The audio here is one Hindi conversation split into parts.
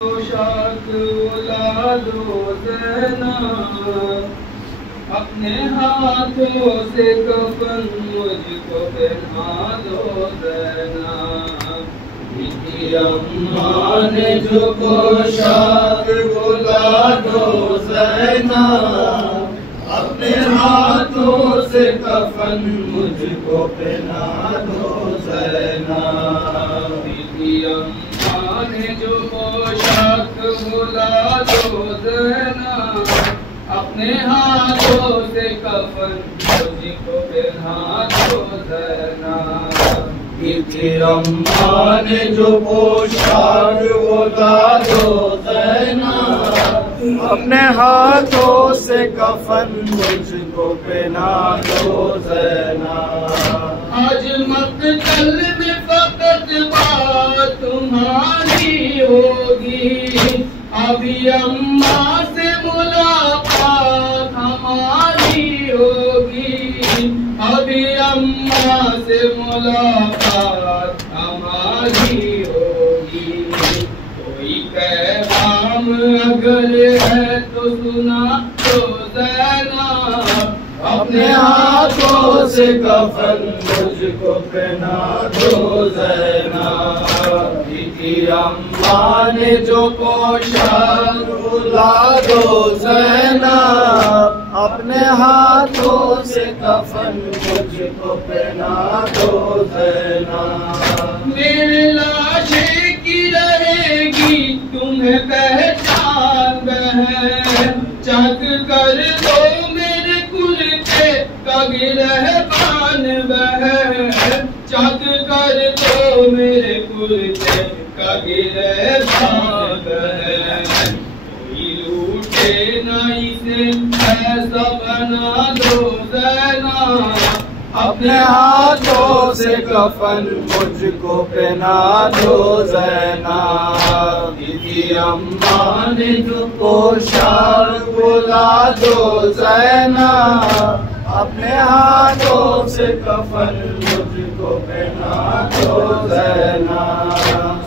पोशाक उला दो ज़ैना, अपने हाथों से कफन मुझको पहना दो ज़ैना। बीती अम्मा ने जो पोशाक उला दो ज़ैना, अपने हाथों से कफन मुझको पहना दो ज़ैना। बीती अम्मा ने जो पोशाक बुला दो ज़ैना, अपने हाथों से कफन मुझको पहना दो ज़ैना। बीती अम्मा ने जो पोशाक बुला दो ज़ैना, अपने हाथों से कफन मुझको पहना दो ज़ैना। आज मक़तल में फ़क़त बात तुम्हारी होगी, अभी अम्मा से मुलाकात हमारी होगी, अभी अम्मा से मुलाकात हमारी होगी। कोई पैगाम अगर है तो सुना दो ज़ैना, अपने हाथों से कफन मुझको पहना दो ज़ैना। बीती अम्मा ने जो पोशाक बुला दो ज़ैना, अपने हाथों से कफन मुझको पहना दो ज़ैना। मेरे लाशे की रहेगी तुम्हें पहचान बहन, चक कर दो मेरे कुर्ते का गिरहबान बहन, चक कर दो मेरे कुर्ते का गिरहबान बहन। कोई लूटे ना इसे ऐसा बना दो ज़ैना, अपने हाथों से कफन मुझको पहना दो ज़ैना। बीती अम्मा ने जो पोशाक बुला दो ज़ैना, अपने हाथों से कफन मुझको पहना दो ज़ैना।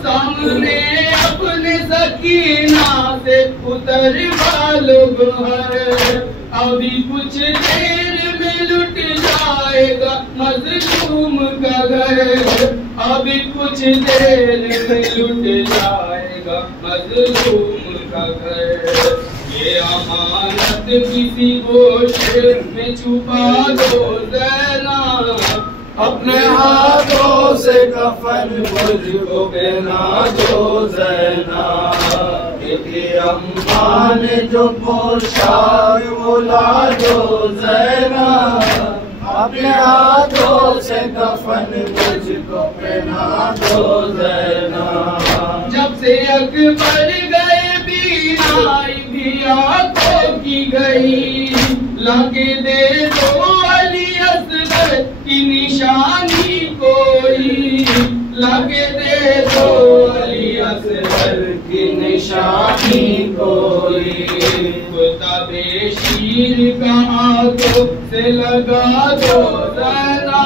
सामने अपने सकीना से उतरवा लो गोहर, अभी कुछ देर में लुट जाएगा मज़लूम का घर, अभी कुछ देर में लुट जाएगा मज़लूम का घर। ये अमानत किसी गोशे में छुपा दो ज़ैना, अपने हाथों से कफन मुझको पहना दो ज़ैना। बीती अम्मा ने जो पोशाक बुला दो ज़ैना, अपने हाथों से कफन मुझको पहना दो ज़ैना। जब से अकबर गए बीमारी भी आंखों की गई, लाके दे दो अली असगर की निशानी कोई, लाके दे दो अली असगर की निशानी कोई। खुताबे शीर का हाथों से लगा दो ज़ैना,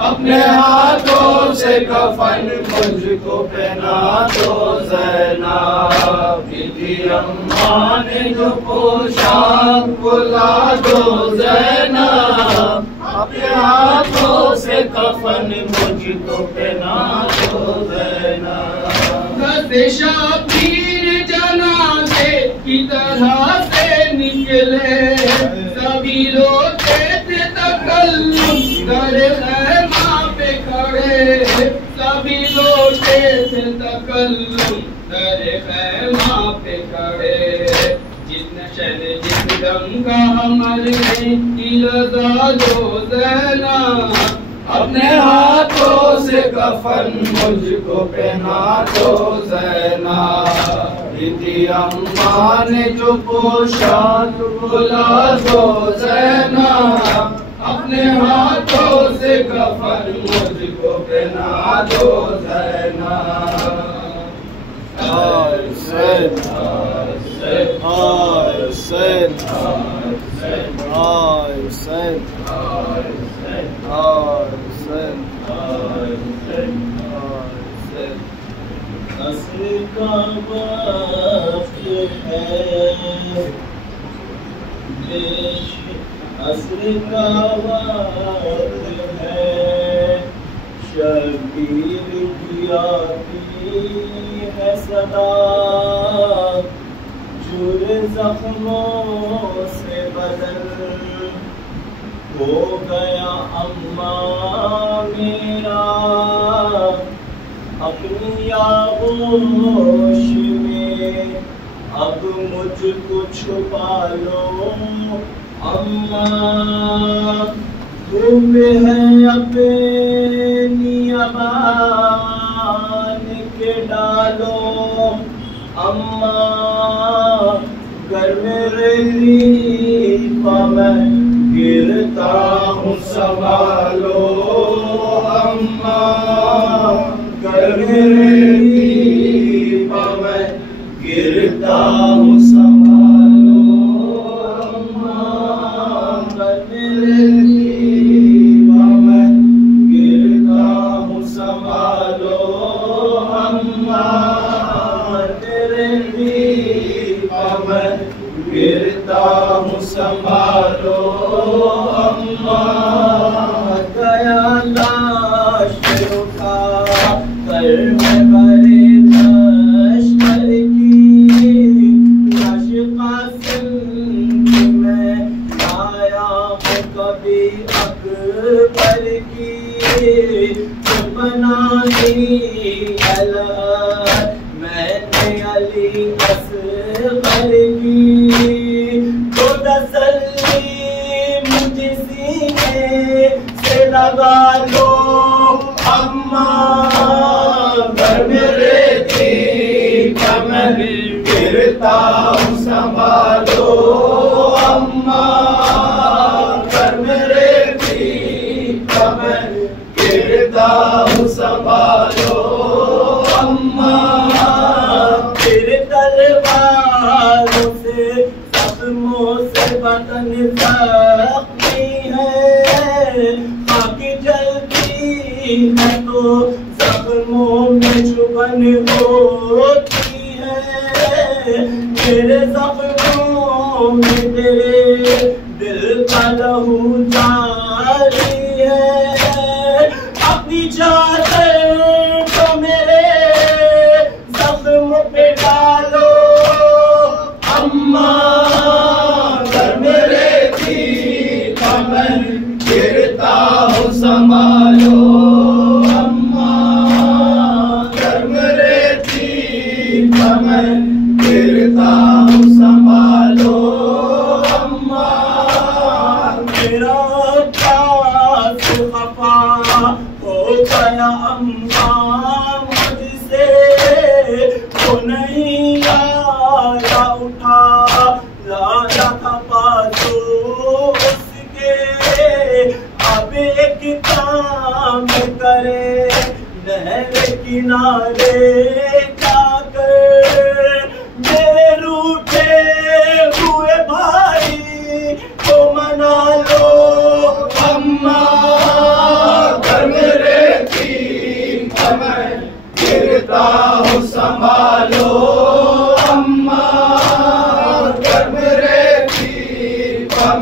अपने हाथों से कफन मुझको पहना दो ज़ैना। बीती अम्मा ने जो पोशाक बुला दो ज़ैना, अपने हाथों से कफन मुझको पहना दो ज़ैना। शबीर जनाज़े की तरह से निकले, सभी रोते थे तकल्लुम कर खैमा पे खड़े, सभी रोते थे तकल्लुम कर खैमा पे खड़े। जितने शहर जिस दम का हमारे की रज़ा दो ज़ैना, अपने हाथों से कफन मुझको पहना दो ज़ैना। बीती अम्मा ने जो पोशाक बुला दो ज़ैना, अपने हाथों से कफन मुझको पहना दो ज़ैना। हुसैन हुसैन हुसैन हुसैन का वक्त है, देश असर का वक्त है, शबीर की आती है सदा, जुर जख्मों से बदल हो गया अम्मा मेरा, अपनी आगोश में अब मुझको छुपा लो अम्मा, धूप है अपनी अबान के डालो अम्मा, घर में रहती मैं गिरता हूँ संभालो अम्मा, घर में रहती मैं गिरता हूँ संभालो अम्मा, घर में रहती मैं गिरता हूँ संभालो अम्मा, मैं गिरता हूँ संभालो अम्मा, गया लाश उठा कर मैं बड़े लश्कर की, लाश कासिम की मैं आया हूँ कभी अकबर की, बनानी मैंने अली असगर की, तो तसल्ली मुझे सीने से लगा लो अम्मा, घर में रहती मैं गिरता हूँ संभालो अम्मा, घर में रहती मैं गिरता हूँ संभालो अम्मा, तेरे तलवारों से जख्मों से बदन जख्मी है, आग जलती है तो जख्मों में चुभन होती है, तेरे जख्मों में तेरे दिल का लहू जारी है, अपनी चादर तो मेरे जख्म पे डालो अम्मा, घर में रहती मैं गिरता हूँ संभालो अम्मा, घर में रहती मैं गिरता हूँ संभालो अम्मा, मेरा प्यास खफा हो गया अम्मा मुझसे, तो नहीं आया उठा लाया था बाजू उसके, अब एक काम करे नहर किनारे जाकर, मेरे रूठे हुए भाई को मना लो अम्मा, घर में रहती मैं गिरता हूँ संभालो अम्मा, घर में रहती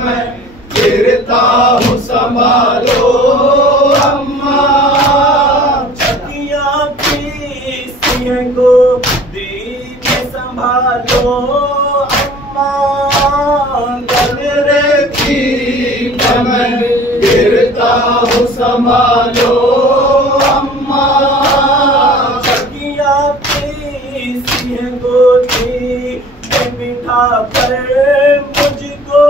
मैं गिरता हूँ संभालो अम्मा, छतियाँ पीसी हैं गोदी में संभालो अम्मा, घर में रहती मैं गिरता हूँ संभालो अम्मा, गोदी में बिठा कर मुझको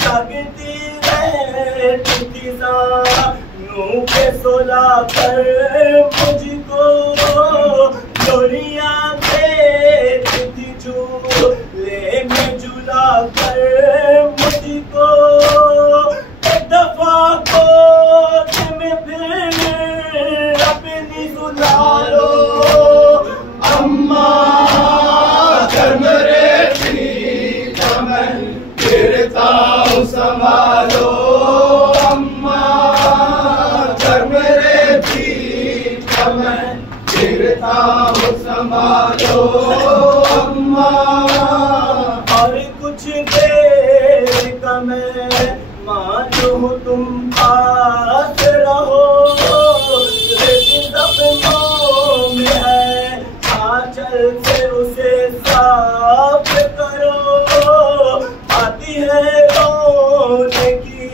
जगती रहती जानू पे सोला कर मुझको, लोरिया देती थी झूले में झूला कर मुझको, एक दफा को में फिर अपनी सुला लो अम्मा, घर में रहती मैं गिरता हूँ संभालो अम्मा, घर में रहती मैं गिरता हूँ संभालो संभालो अम्मा। और कुछ देर का मैं मानो तुम पास रहो, सपनों में है आंचल से उसे साफ करो। आती है रोने की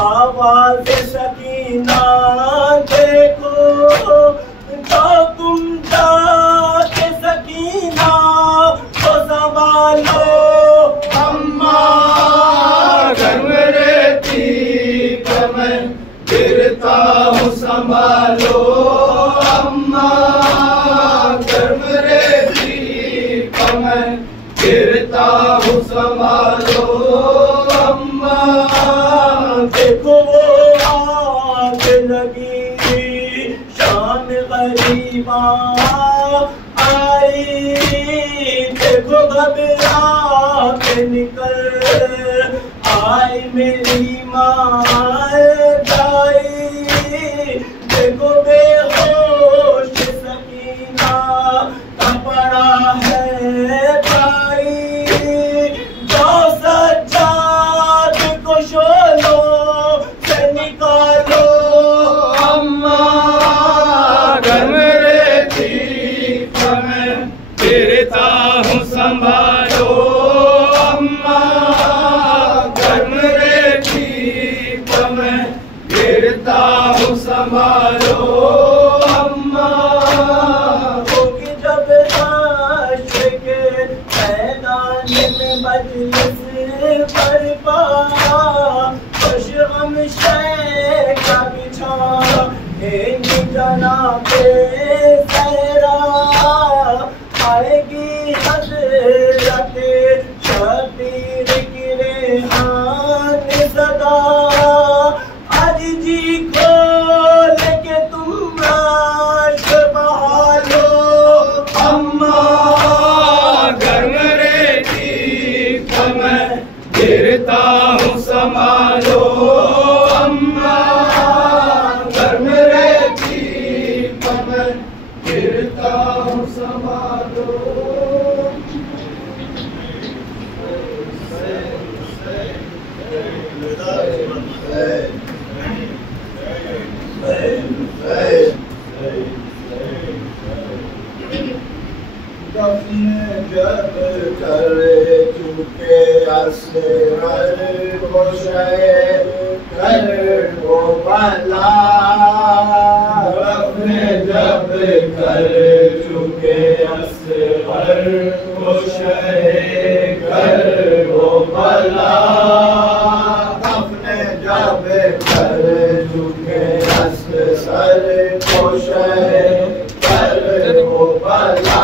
आवाज सकीना देखो, तो तुम जाके सकीना तो संभालो अम्मा। घर में रहती मैं गिरता हूँ संभालो अम्मा। घर में रहती मैं गिरता हूँ संभालो अम्मा। देखो वो आग लगी शाम गरीबा आई, देखो घबरा के निकल आई मेरी माँ जाई। देखो बेहोश सकीना का पड़ा है भाई, जो सज्जाद को शोलों से निकालो अम्मा। घर में रहती मैं गिरता हूँ संभालो अम्मा। घर में रहती मैं गिरता हूँ संभालो अम्मा। क्योंकि जब राश के मैदान में मजलिस बरपा, खुश गम शय का बिछा जनाबे सहरा, आएगी हज़रत शबीर की रेहान सदा। आज जी खोल के तुम राश बहालो अम्मा। घर में रहती मैं गिरता हूँ संभालो अम्मा। घर में रहती मैं गिरता हूँ संभालो। दफने जब कर चुके असगर को कर वो भला। दफने जब कर चुके असगर को कर वो भला। दफने जब कर चुके असगर को कर वो भला।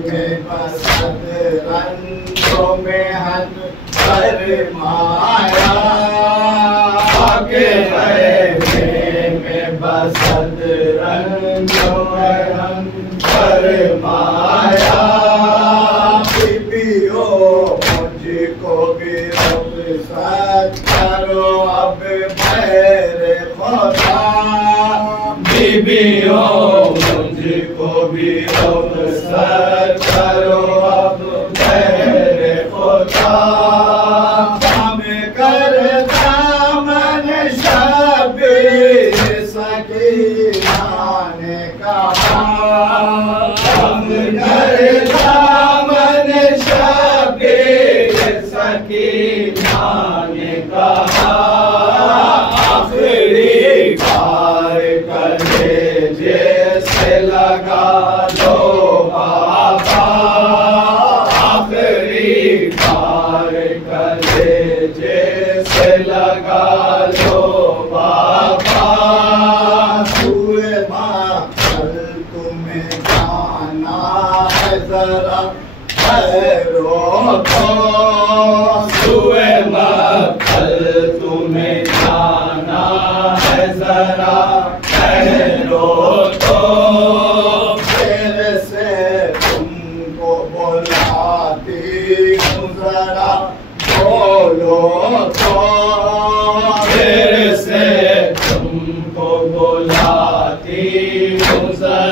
में बसत रंगों में हन कर माया। आगे में बसत रंगों में हन कर माया। बीबियो मुझको भी रुखसत करो अब मेरे खुदा। बीबियो मुझको भी रुखसत करो अब मेरे खुदा। हम करता मन शबीर सकीना ने कहा। हम करता मन शबीर सकीना ने कहा। आखिरी बार करने जैसे लगा लो बाबा। आखिरी बार करने जैसे लगा लो बाबा। हुए माखल तुम्हें जाना है जरा ठहरो तो। हुए माखल तुम्हें जाना है जरा ठहरो तो। फिर से तुमको बुलाती हूँ जरा बोलो तो। फिर से तुमको बुलाती हूँ जरा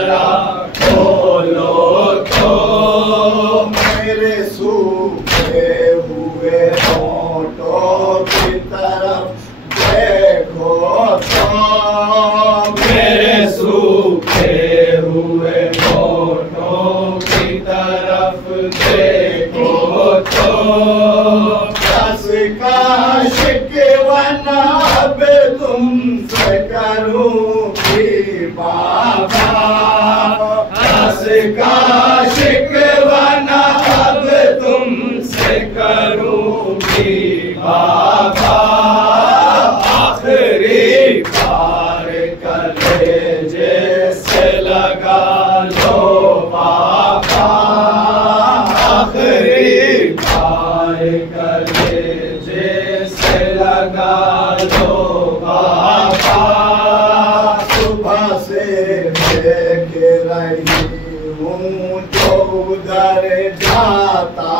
रही हूँ जो उधर जाता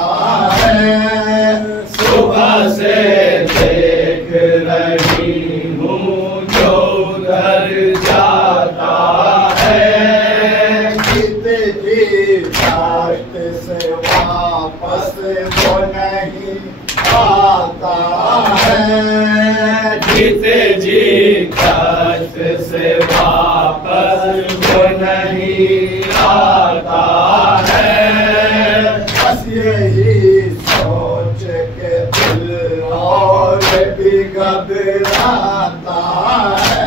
है। सुबह से देख रही हूँ जो उधर जाता है। जीते जी रात से वापस वो नहीं आता है। जीते जी कष्ट से वापस वो नहीं आता है। बस यही सोच के दिल और भी घबराता है।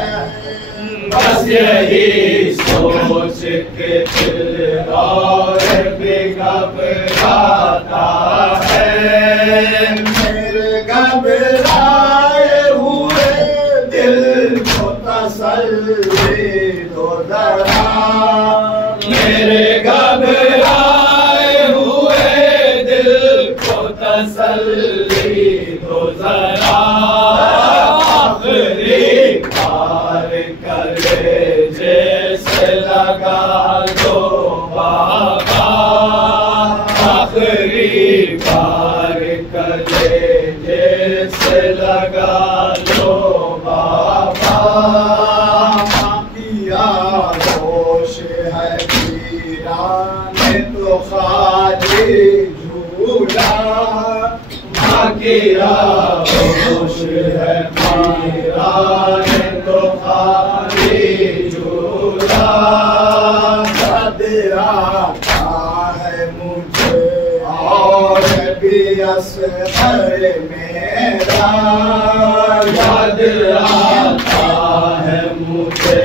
बस यही सोच के दिल और भी घबराता है। मेरे घबराए हुए दिल को तसल्ली दो जरा। मेरे घबराए हुए दिल को तसल्ली दो जरा। आखिरी बार करे जैसे लगा दो बाबा। आखिरी बार करे जैसे लगा दो बाबा। किया होश है वीराने तो खाली झूला। किया होश है वीराने तो खाली झूला। याद आता है मुझे और भी असर मेरा। याद आता है मुझे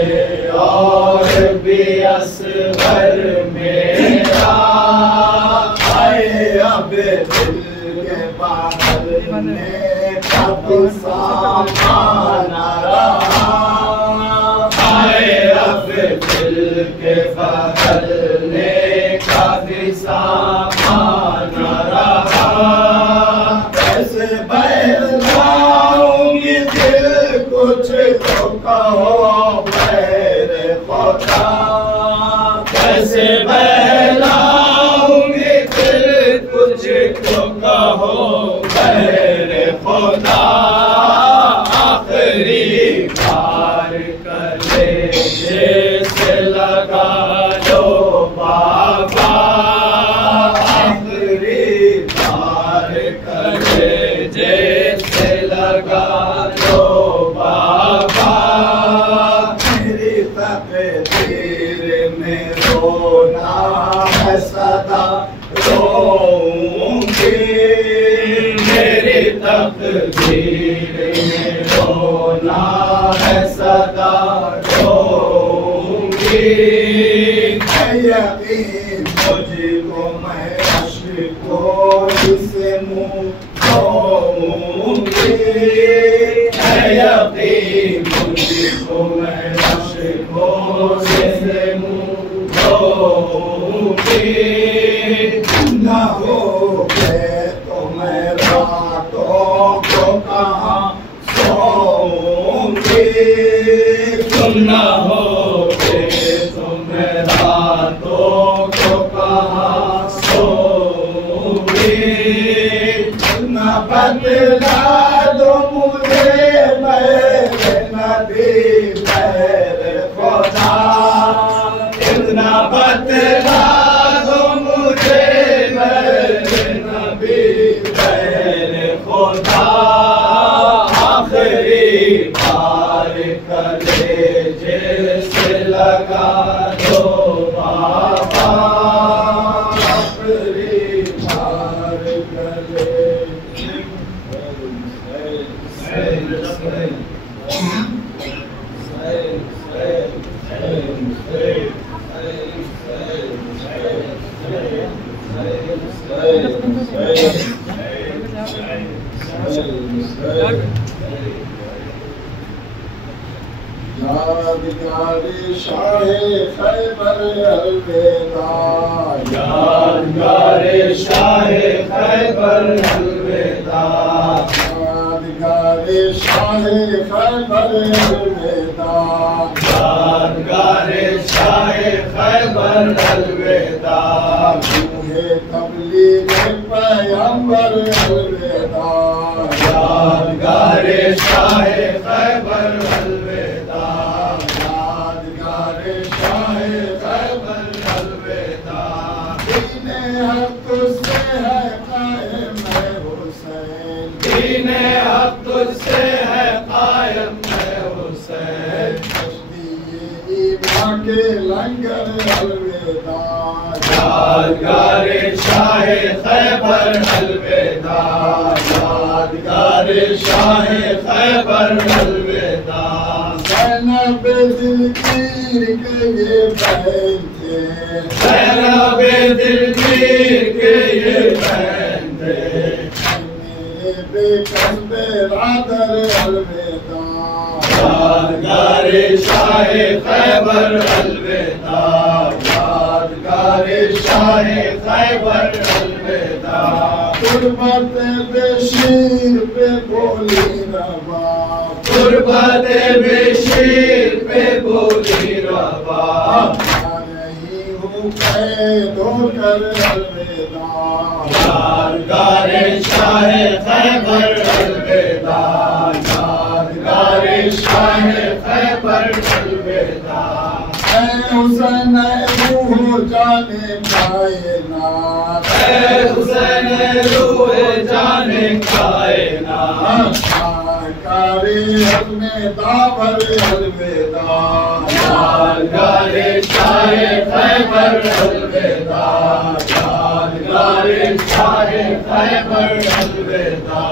और भी असगर मेरा। आए अब दिल के बाहर में कब सामाना रहा। आए अब दिल के बदलने का भी सामान रहा। कैसे बहलाऊंगी दिल कुछ तो कहो मेरे खुदा। कैसे बहलाऊंगी दिल कुछ तो कहो मेरे खुदा। आखिरी बार करे जैसे लगा दो बाबा। आखिरी बार करे जैसे लगा दो बाबा। मेरी तकदीर में रोना है सदा रोऊंगी। मेरी तकदीर में रोना है सदा रोऊंगी। यकीन मुझको मैं अश्कों से मुँह धोऊंगी। यकीन मुझको मैं अश्कों से मुँह धोऊंगी। न हो गए तो मैं रातों को कहाँ सोऊंगी। तुम न होते तो मैं रातों को कहाँ सोऊंगी। न बदला दो मुझे मेरे नबी मेरे खुदा। इतना बदला दो मुझे मेरे नबी मेरे खुदा। आखिरी बार करे जैसे लगा दो बाबा। आखिरी बार करे यादगारी शाहे खैबर अलविदा। यादगारे शाहे खैबर अलविदा। यादगारी शाहे खैबर अलविदा। यादगारे शाहे खैबर खैबर अलविदा रूहे तबलीग पैगंबर अलविदा यादगारे शाहे खैबर अलविदा यादगारे शाहे खैबर अलविदा दीने हक तुझसे है कायम है हुसैन दीने हक तुझसे है कायम है हुसैन ईमान के लंगर अलविदा यादगारे शाहे खैबर अलविदा यादगारे शाहे खैबर अलविदा ज़ैनब दिलगीर के ये बहन थे ज़ैनब दिलगीर के ये बहन थे मेरे बेकस बेरादर अलविदा यादगारे शाहे खैबर अलविदा यादगारे शाहे खैबर अलविदा गुरबत बेशीर पे बोली रबाब गुरबत बेशीर पे बोली रबाब नहीं हूँ कैद होकर अलविदा यादगारे शाहे खैबर अलविदा यादगारे शाहे खैबर अलविदा हुसैन रूह जाने कायनात हुसैन रूह जाने कायनात कारी अपने दावर अलविदा यादगारे शाहे खैबर अलविदा यादगारे शाहे खैबर अलविदा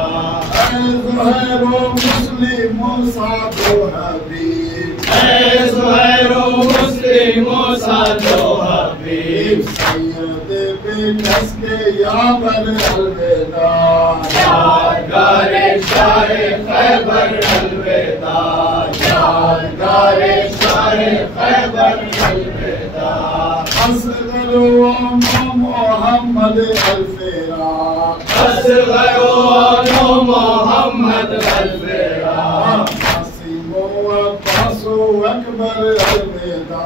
ज़ुहैरो मुस्लिमों सादो हबीब ज़ुहैरो मुस्लिमों सादो हबीब सैयद बेकस के यावर अलविदा यादगारे शाहे खैबर अलविदा यादगारे शाहे खैबर अलविदा असगर मोहम्मद अलफिराक असगरो मोहम्मद अलविदा नासिमो अब्बासो अकबर अलविदा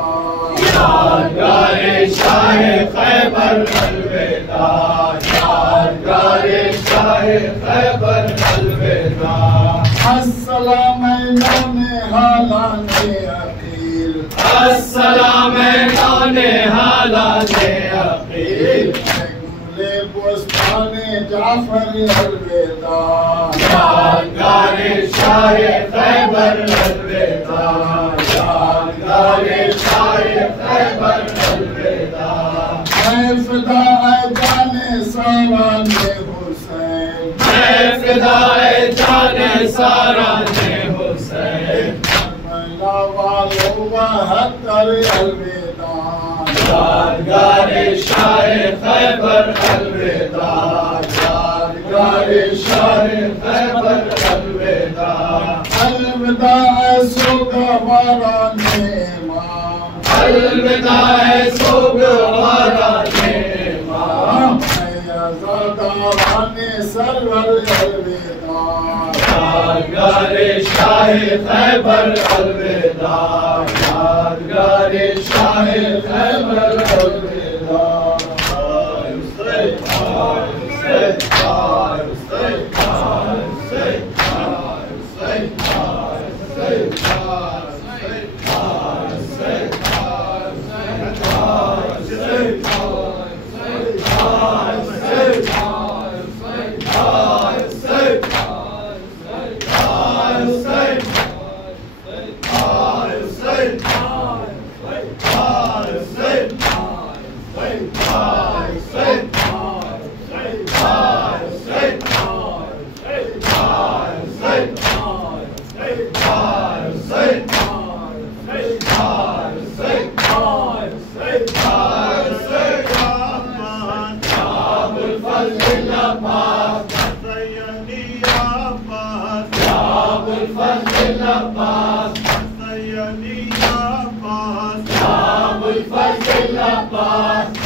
यादगारे शाहे खैबर अलविदा यादगारे शाहे खैबर अलविदा अस्सलाम अलैकुम हालाने अकील अस्सलाम नाने हालाने अकील गुले बोस्ताने जाफर अलविदा यादगारे शाहे खैबर अलविदा यादगारे शाहे खैबर अलविदा मैं फिदा जाने सारा ने हुसैन मैं फिदाए जाने सारा ने हुसैन करबला वालों बहत्तर अलविदा यादगारे शाहे खैबर अलविदा यादगारे शाहे खैबर अलविदा अलविदा सुगवारा ने इमाम अलविदा सुगवारा ने इमाम ज़ादाराने सरवर अलविदा यादगारे शाहे खैबर अलविदा यादगारे शाहे खैबर अलविदा Abbas,